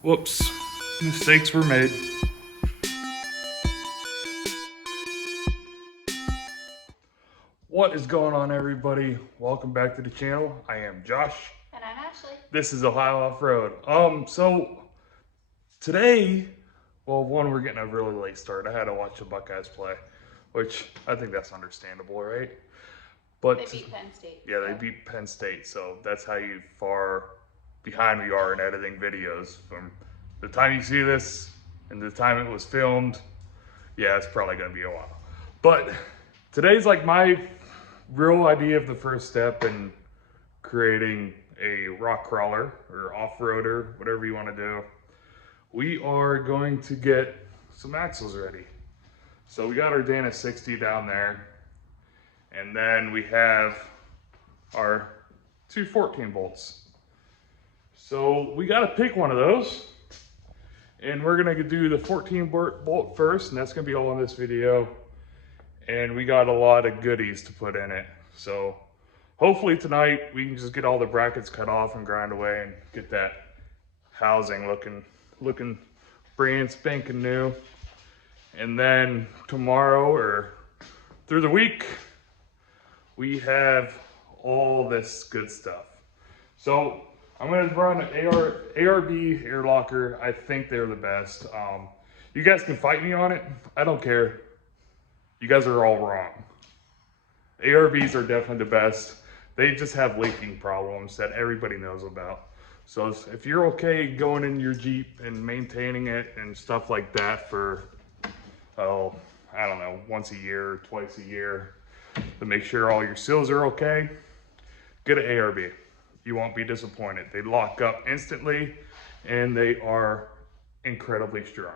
Whoops, mistakes were made. What is going on, everybody? Welcome back to the channel. I am Josh. And I'm Ashley. This is Ohio Off-Road. So today, well, one, we're getting a really late start. I had to watch the Buckeyes play, which I think that's understandable, right? But they beat Penn State. Yeah, they beat Penn State, so that's how far behind we are in editing videos. From the time you see this and the time it was filmed, yeah, it's probably gonna be a while. But today's like my real idea of the first step in creating a rock crawler or off-roader, whatever you want to do. We are going to get some axles ready. So we got our Dana 60 down there, and then we have our two 14 bolts. So we got to pick one of those, and we're gonna do the 14 bolt first, and that's gonna be all in this video. And we got a lot of goodies to put in it. So hopefully tonight we can just get all the brackets cut off and grind away and get that housing looking brand spanking new. And then tomorrow or through the week, we have all this good stuff. So I'm gonna run an ARB air locker. I think they're the best. You guys can fight me on it. I don't care. You guys are all wrong. ARBs are definitely the best. They just have leaking problems that everybody knows about. So if you're okay going in your Jeep and maintaining it and stuff like that for, oh, I don't know, once a year or twice a year to make sure all your seals are okay, get an ARB. You won't be disappointed. They lock up instantly and they are incredibly strong.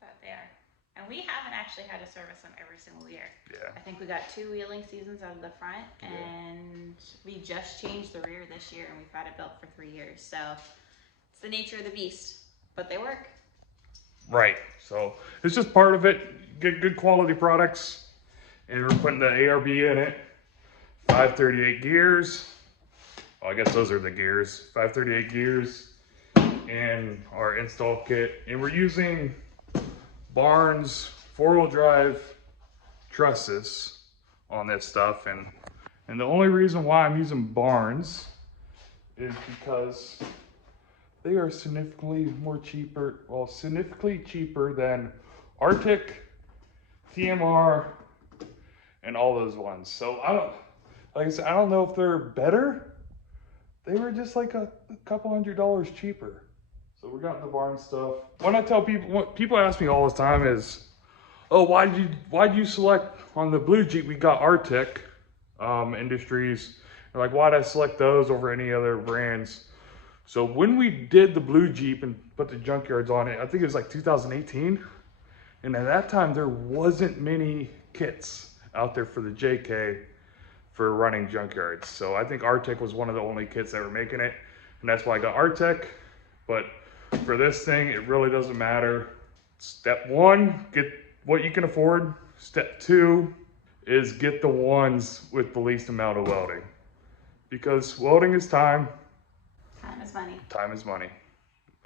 But they are. And we haven't actually had to service them every single year. Yeah. I think we got 2 wheeling seasons out of the front, and we just changed the rear this year, and we've had it built for 3 years. So it's the nature of the beast, but they work. Right. So it's just part of it. Get good quality products, and we're putting the ARB in it. 538 gears. Well, I guess those are the gears. 538 gears, and our install kit, and we're using Barnes 4-wheel drive trusses on this stuff, and the only reason why I'm using Barnes is because they are significantly cheaper than Arctic, TMR, and all those ones. So like I said, I don't know if they're better. They were just like a couple $100 cheaper. So we got the Barnes stuff. When I tell people, what people ask me all the time is, oh, why did you select on the blue Jeep? We got Arctic Industries. They're like, why did I select those over any other brands? So when we did the blue Jeep and put the junkyards on it, I think it was like 2018. And at that time, there wasn't many kits out there for the JK for running junkyards. So I think Arctic was one of the only kits that were making it. And that's why I got Arctic. But for this thing, it really doesn't matter. Step 1, get what you can afford. Step 2 is get the ones with the least amount of welding. Because welding is time. Time is money. Time is money.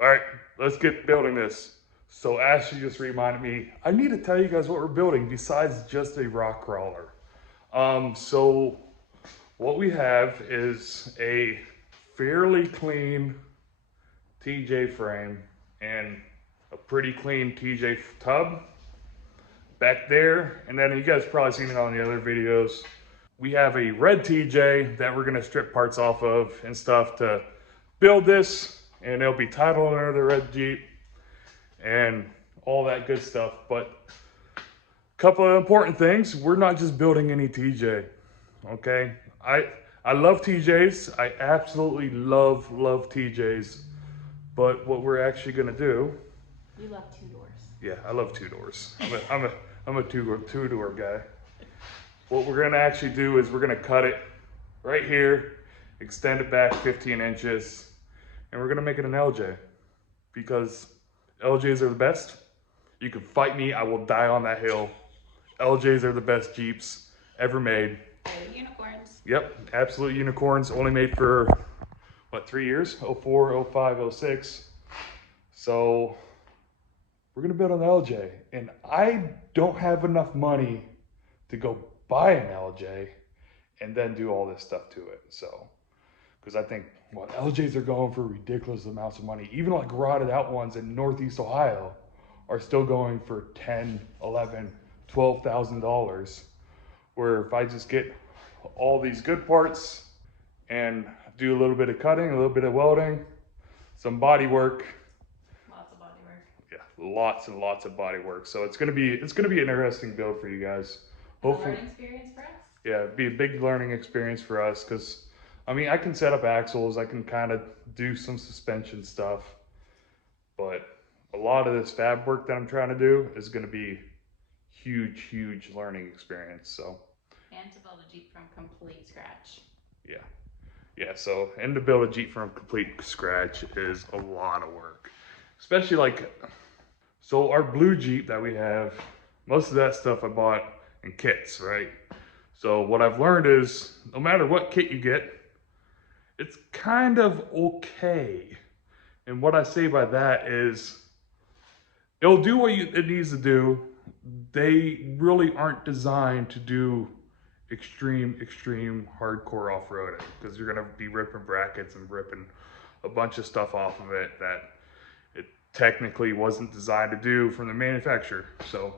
All right, let's get building this. So Ashley just reminded me, I need to tell you guys what we're building besides just a rock crawler. So what we have is a fairly clean TJ frame and a pretty clean TJ tub back there. And then you guys probably seen it on the other videos. We have a red TJ that we're gonna strip parts off of and stuff to build this, and it'll be titled under the red Jeep and all that good stuff. But a couple of important things, we're not just building any TJ, okay? I love TJs, I absolutely love TJs. But what we're actually gonna do. You love 2 doors. Yeah, I love 2 doors. I'm a two-door guy. What we're gonna actually do is we're gonna cut it right here, extend it back 15 inches, and we're gonna make it an LJ. Because LJs are the best. You can fight me, I will die on that hill. LJs are the best Jeeps ever made. They're unicorns. Yep, absolute unicorns, only made for what, 3 years? 04, 05, 06. So we're gonna build an LJ, and I don't have enough money to go buy an LJ and then do all this stuff to it. So, because I think LJs are going for ridiculous amounts of money. Even like rotted out ones in Northeast Ohio are still going for $10, $11, $12,000. Where if I just get all these good parts and do a little bit of cutting, a little bit of welding, some body work. Lots of body work. Yeah, lots and lots of body work. So it's gonna be an interesting build for you guys. Hopefully, learning experience for us. Yeah, it'd be a big learning experience for us because, I mean, I can set up axles, I can kind of do some suspension stuff, but a lot of this fab work that I'm trying to do is going to be huge learning experience. So. And to build a Jeep from complete scratch. Yeah. So, and to build a Jeep from complete scratch is a lot of work, especially like, so our blue Jeep that we have, most of that stuff I bought in kits, right? So what I've learned is no matter what kit you get, it's kind of okay. And what I say by that is it'll do what it needs to do. They really aren't designed to do extreme hardcore off-roading because you're gonna be ripping brackets and ripping a bunch of stuff off of it that it technically wasn't designed to do from the manufacturer. So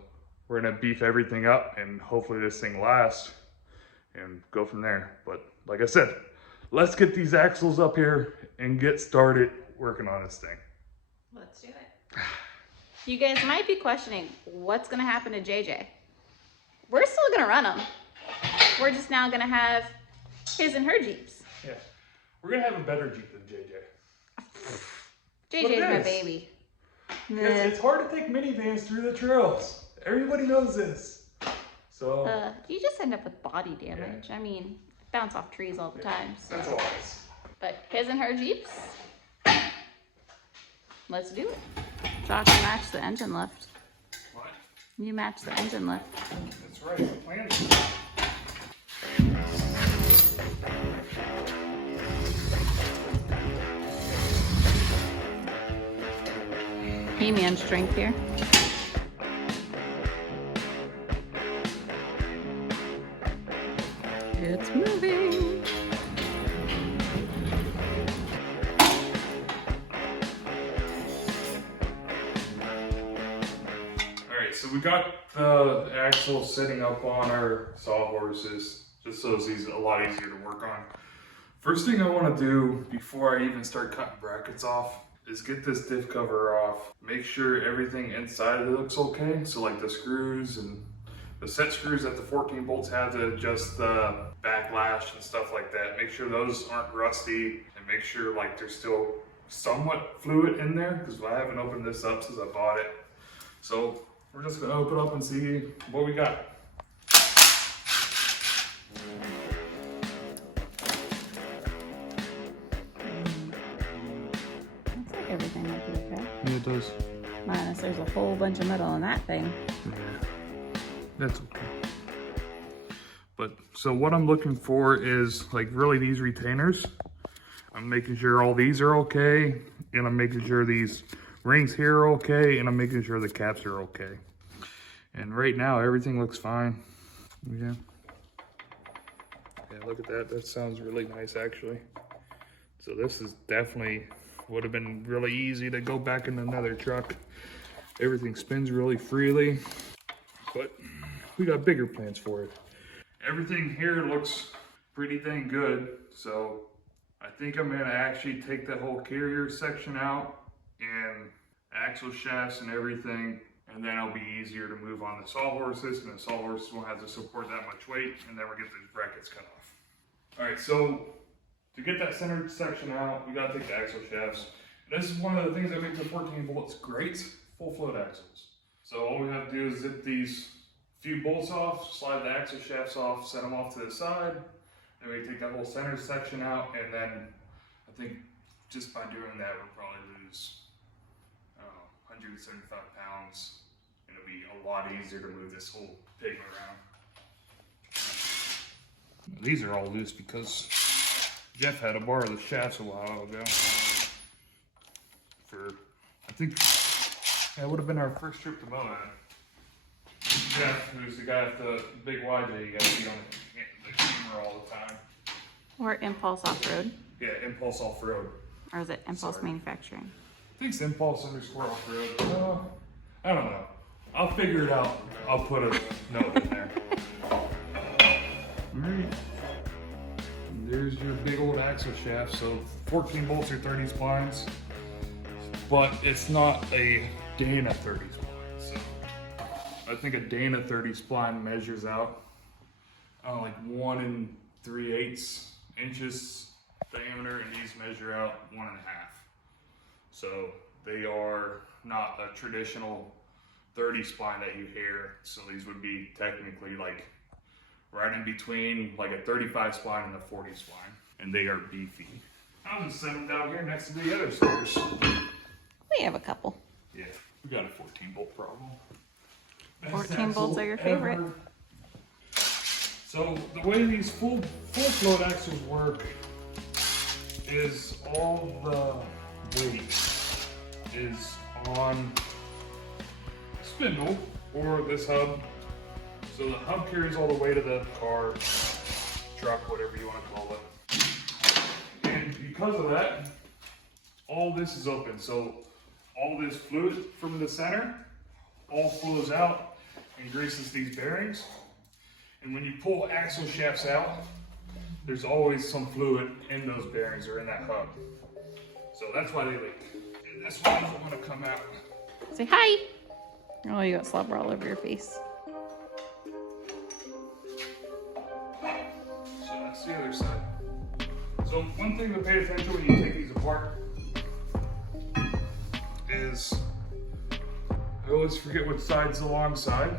we're gonna beef everything up and hopefully this thing lasts and go from there. But like I said, let's get these axles up here and get started working on this thing. Let's do it. You guys might be questioning what's gonna happen to JJ. We're still gonna run them. We're just now gonna have his and her Jeeps. Yeah, we're gonna have a better Jeep than JJ. JJ's my baby. It's hard to take minivans through the trails. Everybody knows this. So you just end up with body damage. Yeah. I mean, bounce off trees all the time. So. That's always. But his and her Jeeps, let's do it. Josh, you match the engine lift. What? You match the engine lift. That's right. The plan is. He-Man strength here. It's moving. Alright, so we got the axle sitting up on our sawhorses, just so it's a lot easier to work on. First thing I want to do before I even start cutting brackets off is get this diff cover off. Make sure everything inside of it looks okay. So like the screws and the set screws that the 14 bolts have to adjust the backlash and stuff like that. Make sure those aren't rusty and make sure like there's still somewhat fluid in there because I haven't opened this up since I bought it. So we're just gonna open up and see what we got. Everything will be okay. Yeah, it does. Minus there's a whole bunch of metal in that thing. Yeah, that's okay. But so what I'm looking for is like really these retainers. I'm making sure all these are okay, and I'm making sure these rings here are okay, and I'm making sure the caps are okay. And right now everything looks fine. Yeah. Yeah, look at that. That sounds really nice actually. So this is definitely would have been really easy to go back in another truck. Everything spins really freely, but we got bigger plans for it. Everything here looks pretty dang good. So I think I'm gonna actually take the whole carrier section out and axle shafts and everything, and then it'll be easier to move on the sawhorses, and the sawhorses won't have to support that much weight, and then we'll get these brackets cut off. All right, so to get that center section out, we gotta take the axle shafts. And this is one of the things that makes the 14 bolts great, full float axles. So all we have to do is zip these few bolts off, slide the axle shafts off, set them off to the side. Then we take that whole center section out, and then I think just by doing that, we'll probably lose 175 pounds. And it'll be a lot easier to move this whole pig around. These are all loose because Jeff had to borrow the shafts a while ago for I think that would have been our first trip to Moab. Jeff, who's the guy with the big YJ you guys see on the camera all the time. Or Impulse Offroad. Yeah, Impulse Offroad. Or is it Impulse Manufacturing? I think it's Impulse_Offroad. I don't know. I'll figure it out. I'll put a note in there. Alright. There's your big old axle shaft. So 14 bolts or 30 splines. But it's not a Dana 30 spline. So I think a Dana 30 spline measures out like 1 3/8 inches diameter, and these measure out 1.5. So they are not a traditional 30 spline that you hear. So these would be technically like right in between like a 35 spline and a 40 spline, and they are beefy. I'll just set them down here next to the other stairs. We have a couple. Yeah, we got a 14 bolt problem. 14 bolts are your favorite. So the way these full float axles work is all the weight is on spindle or this hub. So the hub carries all the weight of the car, truck, whatever you want to call it. And because of that, all this is open. So all this fluid from the center all flows out and greases these bearings. And when you pull axle shafts out, there's always some fluid in those bearings or in that hub. So that's why they leak. And this one doesn't want to come out. Say hi. Oh, you got slobber all over your face. So that's the other side. So one thing to pay attention when you take these apart is, I always forget what side's the long side,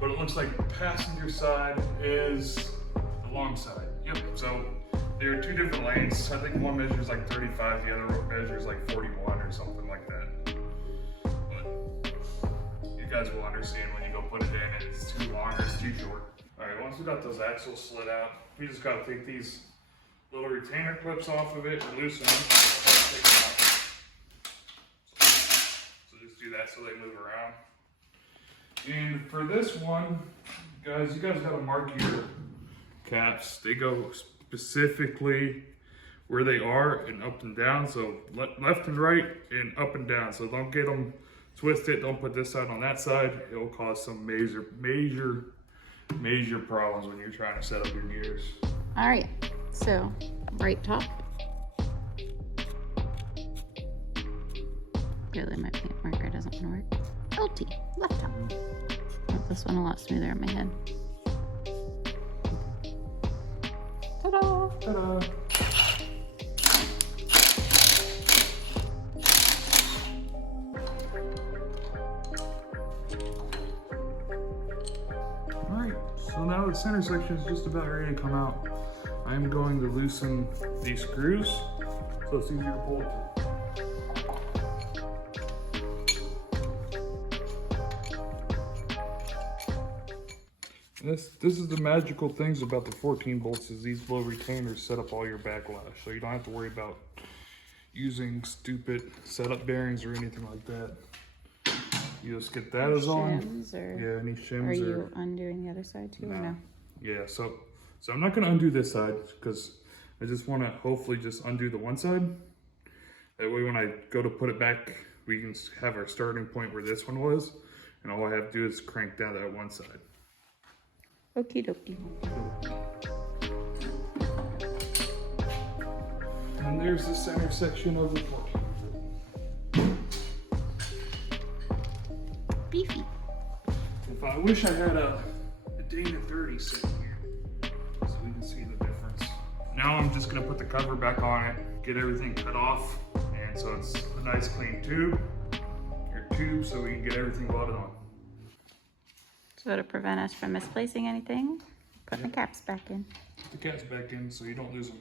but it looks like the passenger side is the long side. Yep, so there are two different lanes. I think one measures like 35, the other measures like 41 or something like that. But you guys will understand when you go put it in and it's too long or it's too short. All right, once we got those axles slid out, we just gotta take these little retainer clips off of it and loosen them. So just do that so they move around. And for this one, guys, you guys gotta mark your caps. They go specifically where they are and up and down. So left and right and up and down. So don't get them twisted. Don't put this side on that side. It'll cause some major problems when you're trying to set up your gears. All right, so right top. Clearly my paint marker doesn't want to work. LT, left top. Make this one a lot smoother in my head. Ta-da! Ta-da! Alright, so now the center section is just about ready to come out. I'm going to loosen these screws so it's easier to pull it. This is the magical things about the 14 bolts is these little retainers set up all your backlash, so you don't have to worry about using stupid setup bearings or anything like that. You just get that as on. Yeah, any shims. Are you undoing the other side too, or no? Yeah, so I'm not gonna undo this side because I just want to hopefully just undo the one side. That way, when I go to put it back, we can have our starting point where this one was, and all I have to do is crank down that one side. Okie dokie. And there's the center section of the 14. Beefy. If I wish I had a Dana 30 sitting here so we can see the difference. Now I'm just gonna put the cover back on it, get everything cut off, and so it's a nice clean tube, so we can get everything welded on. So to prevent us from misplacing anything, put the caps back in. Put the caps back in so you don't lose them.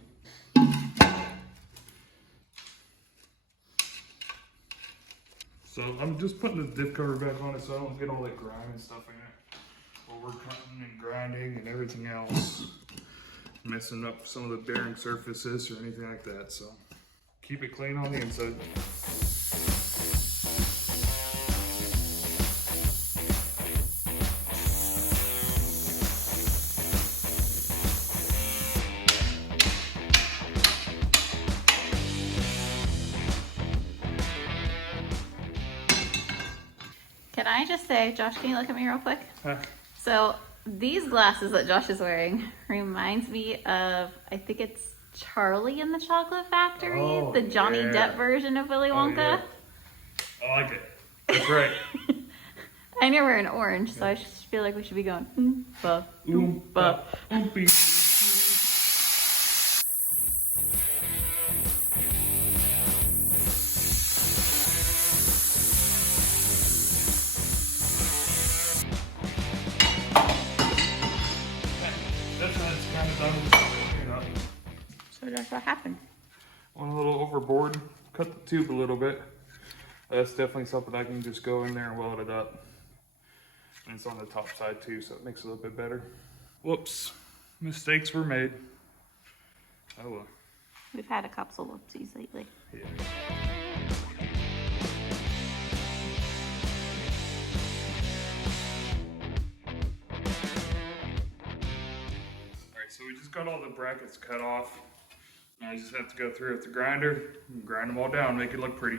So I'm just putting the diff cover back on it so I don't get all that grime and stuff in it. While we're cutting and grinding and everything else. Messing up some of the bearing surfaces or anything like that. So keep it clean on the inside. Can I just say, Josh, can you look at me real quick? Huh. So these glasses that Josh is wearing reminds me of, I think it's Charlie and the Chocolate Factory, Oh, the Johnny yeah. Depp version of Willy Oh, Wonka. yeah. I like it. That's right. And you're wearing orange, so I feel like we should be going oompa, oompa. Oompy. That's when it's kind of done, you know. So Josh, what happened? Went a little overboard, cut the tube a little bit. That's definitely something I can just go in there and weld it up. And it's on the top side too, so it makes it a little bit better. Whoops, mistakes were made. Oh well. We've had a couple of whoopsies lately. Yeah. Alright, so we just got all the brackets cut off. Now I just have to go through with the grinder and grind them all down, make it look pretty.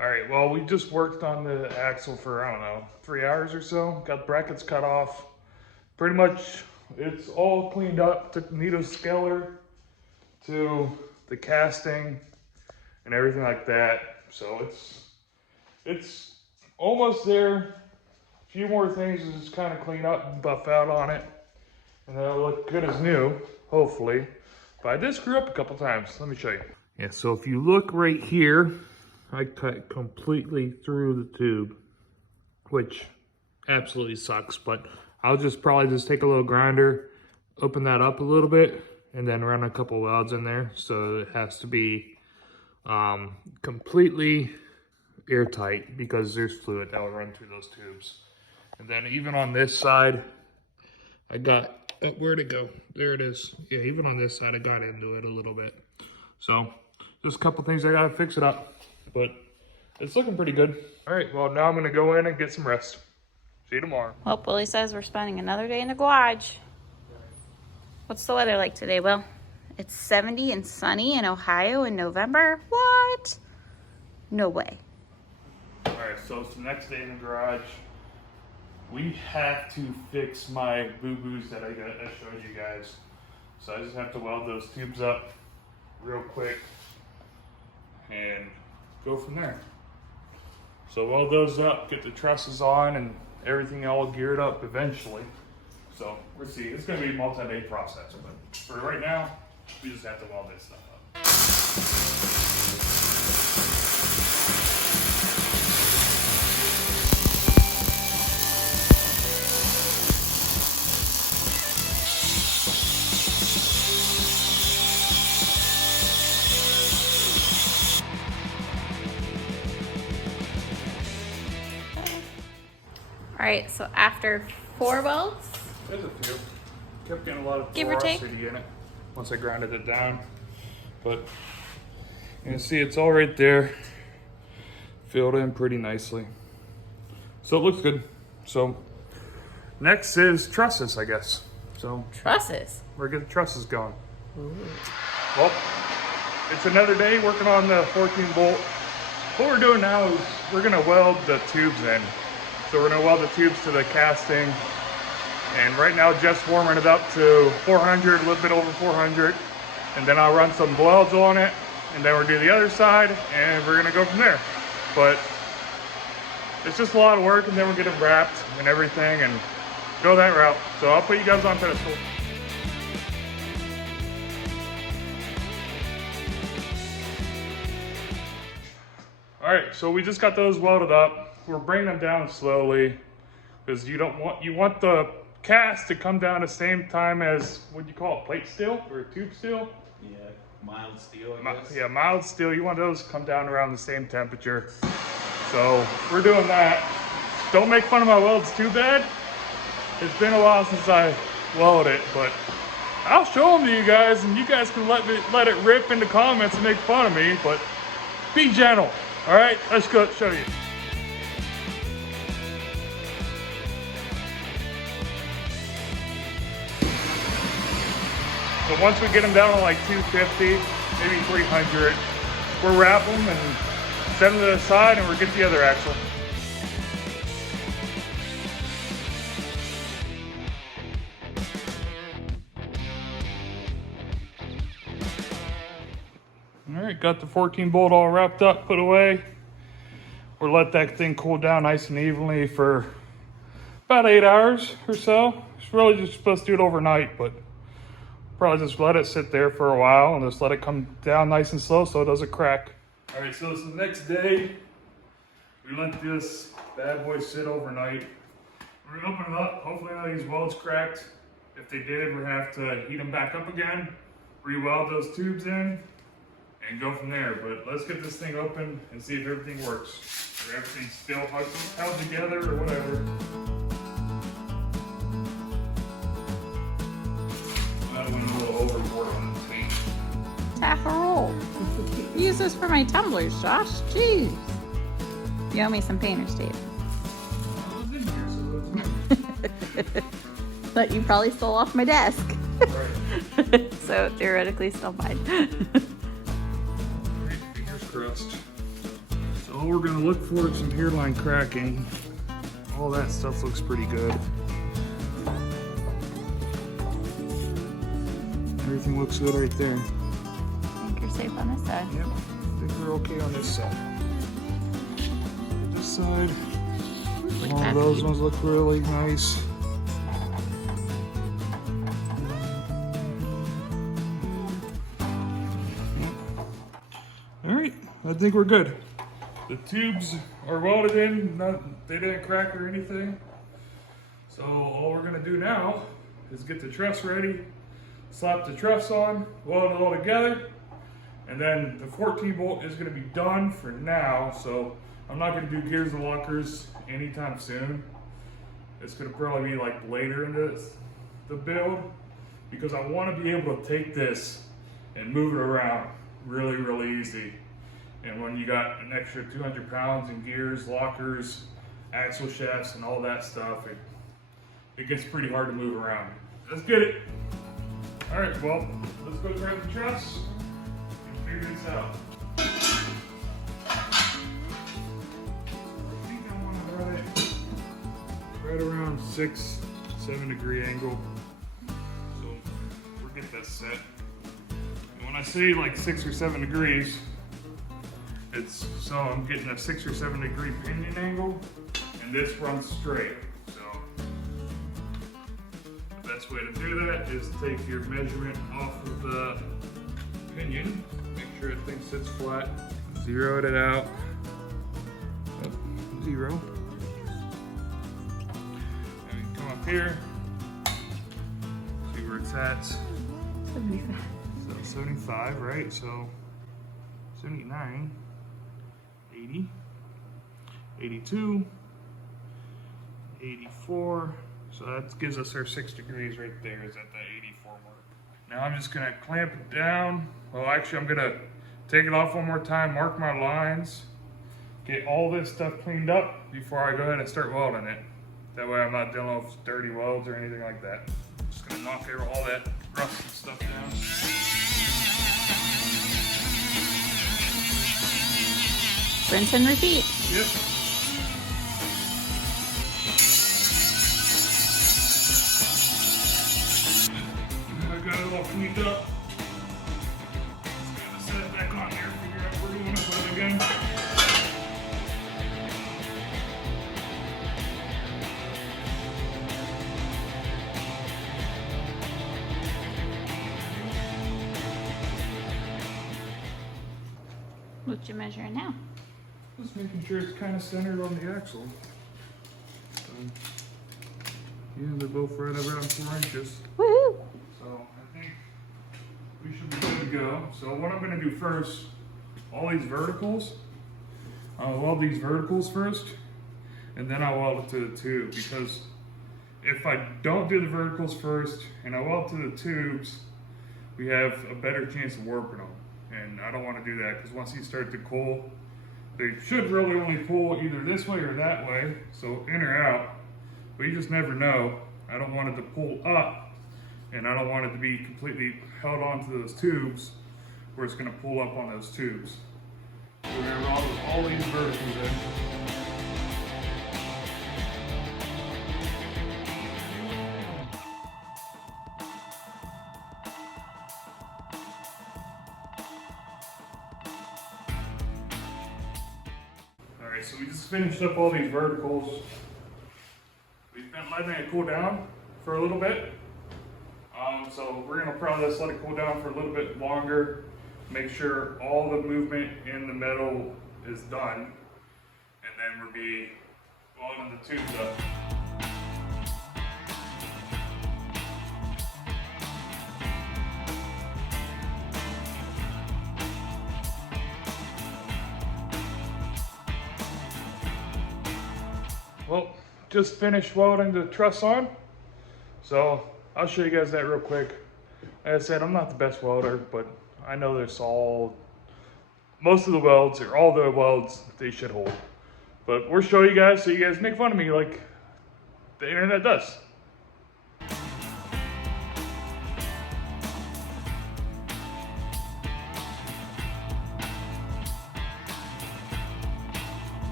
Alright, well, we just worked on the axle for, I don't know, 3 hours or so. Got brackets cut off. Pretty much, it's all cleaned up. Took Nito's scaler to the casting and everything like that. So it's almost there. A few more things to just kind of clean up and buff out on it. And then it'll look good as new, hopefully. But I did screw up a couple times. Let me show you. Yeah, so if you look right here, I cut completely through the tube, which absolutely sucks, but I'll just probably just take a little grinder, open that up a little bit, and then run a couple welds in there. So it has to be completely airtight because there's fluid that will run through those tubes. And then even on this side, I got, oh, where'd it go? There it is. Yeah, even on this side, I got into it a little bit. So just a couple things I gotta fix it up. But it's looking pretty good. All right, well, now I'm gonna go in and get some rest. See you tomorrow. Well, Willie says we're spending another day in the garage. What's the weather like today, Will? It's 70 and sunny in Ohio in November. What? No way. All right, so it's the next day in the garage. We have to fix my boo-boos that I showed you guys. So I just have to weld those tubes up real quick and go from there. So weld those up, get the trusses on, and everything all geared up eventually. So we'll see. It's going to be a multi-day process, but for right now, we just have to weld this stuff up. All right, so after 4 welds, There's a few. Kept getting a lot of Give or take. porosity in it once I grinded it down. But you can see it's all right there. Filled in pretty nicely. So it looks good. So next is trusses, I guess. So trusses. we're getting trusses going. Well, it's another day working on the 14 bolt. What we're doing now is we're gonna weld the tubes in. So we're gonna weld the tubes to the casting. And right now just warming it up to 400, a little bit over 400. And then I'll run some welds on it. And then we'll do the other side and we're gonna go from there. But it's just a lot of work and then we'll get it wrapped and everything and go that route. So I'll put you guys on pedestal. All right, so we just got those welded up. We're bringing them down slowly because you want the cast to come down the same time as, what do you call it, plate steel or tube steel? Yeah, mild steel, I guess. Yeah, mild steel. You want those to come down around the same temperature. So we're doing that. Don't make fun of my welds too bad. It's been a while since I welded it, but I'll show them to you guys, and you guys can let it rip in the comments and make fun of me, but be gentle. All right, let's go show you. So once we get them down to like 250, maybe 300, we'll wrap them and set them to the side, and we'll get the other axle. All right, got the 14 bolt all wrapped up, put away. We'll let that thing cool down nice and evenly for about 8 hours or so. It's really just supposed to do it overnight, but probably just let it sit there for a while and just let it come down nice and slow so it doesn't crack. All right, so it's the next day. We let this bad boy sit overnight. We're gonna open it up. Hopefully none of these welds cracked. If they did, we're gonna have to heat them back up again, re-weld those tubes in, and go from there. But let's get this thing open and see if everything works, or everything's still held together or whatever. I went a little overboard on the paint. Half a roll. Use this for my tumblers, Josh. Jeez. You owe me some painter's tape. I was in here, so it's But you probably stole off my desk. right. So theoretically still mine. Fingers crossed. So all we're gonna look for is some hairline cracking. All that stuff looks pretty good. Everything looks good right there. I think you're safe on this side. Yep, I think we're okay on this side. This side, Like all that. of those ones look really nice. All right, I think we're good. The tubes are welded in, they didn't crack or anything. So all we're gonna do now is get the truss ready, slap the truss on, weld it all together, and then the 14 bolt is gonna be done for now. So I'm not gonna do gears and lockers anytime soon. It's gonna probably be like later in the build, because I wanna be able to take this and move it around really, really easy. And when you got an extra 200 pounds in gears, lockers, axle shafts, and all that stuff, it gets pretty hard to move around. Let's get it. All right, well, let's go grab the truss and figure this out. I think I want to run it right around 6-7 degree angle. So we'll get that set. And when I say like 6 or 7 degrees, so I'm getting a 6 or 7 degree pinion angle, and this runs straight. So the best way to do that is take your measurement off of the pinion, make sure that thing sits flat, zeroed it out. Oh, 0. And come up here, see where it's at. 75. So 75, right? So 79. 80, 82, 84, so that gives us our 6 degrees right there, is at that 84 mark. Now I'm just gonna clamp it down. Well, actually I'm gonna take it off one more time, mark my lines, get all this stuff cleaned up before I go ahead and start welding it. That way I'm not dealing with dirty welds or anything like that. Just gonna knock all that rust and stuff down. Rinse and repeat. Yep. I got it all cleaned up. Just gotta set it back on here, figure out where we want to put it again. What you measuring now? Just making sure it's kind of centered on the axle. So, yeah, they're both right around 4 inches. Woohoo! So I think we should be good to go. So what I'm going to do first, all these verticals, I'll weld these verticals first, and then I'll weld it to the tube, because if I don't do the verticals first and I weld to the tubes, we have a better chance of warping them. And I don't want to do that because once these start to cool, they should really only pull either this way or that way, so in or out, but you just never know. I don't want it to pull up, and I don't want it to be completely held onto those tubes where it's going to pull up on those tubes. So we're going to roll all these verticals in. Alright, so we just finished up all these verticals. We've been letting it cool down for a little bit. So we're going to probably just let it cool down for a little bit longer. Make sure all the movement in the metal is done. And then we'll be welding the tubes up. Well, just finished welding the truss on, so I'll show you guys that real quick. Like I said, I'm not the best welder, but I know there's most of the welds, or all the welds, they should hold. But we'll show you guys so you guys make fun of me like the internet does.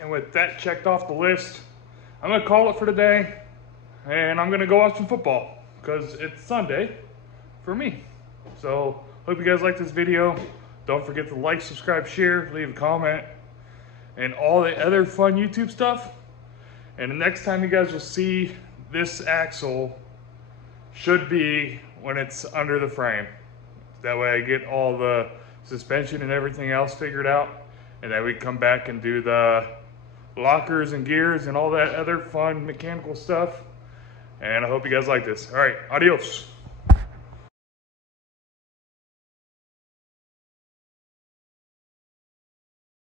And with that checked off the list, I'm gonna call it for today, and I'm gonna go watch some football because it's Sunday for me. So hope you guys like this video. Don't forget to like, subscribe, share, leave a comment, and all the other fun YouTube stuff. And the next time you guys will see this axle should be when it's under the frame. That way I get all the suspension and everything else figured out, and then we come back and do the lockers and gears and all that other fun mechanical stuff. And I hope you guys like this. All right, adios.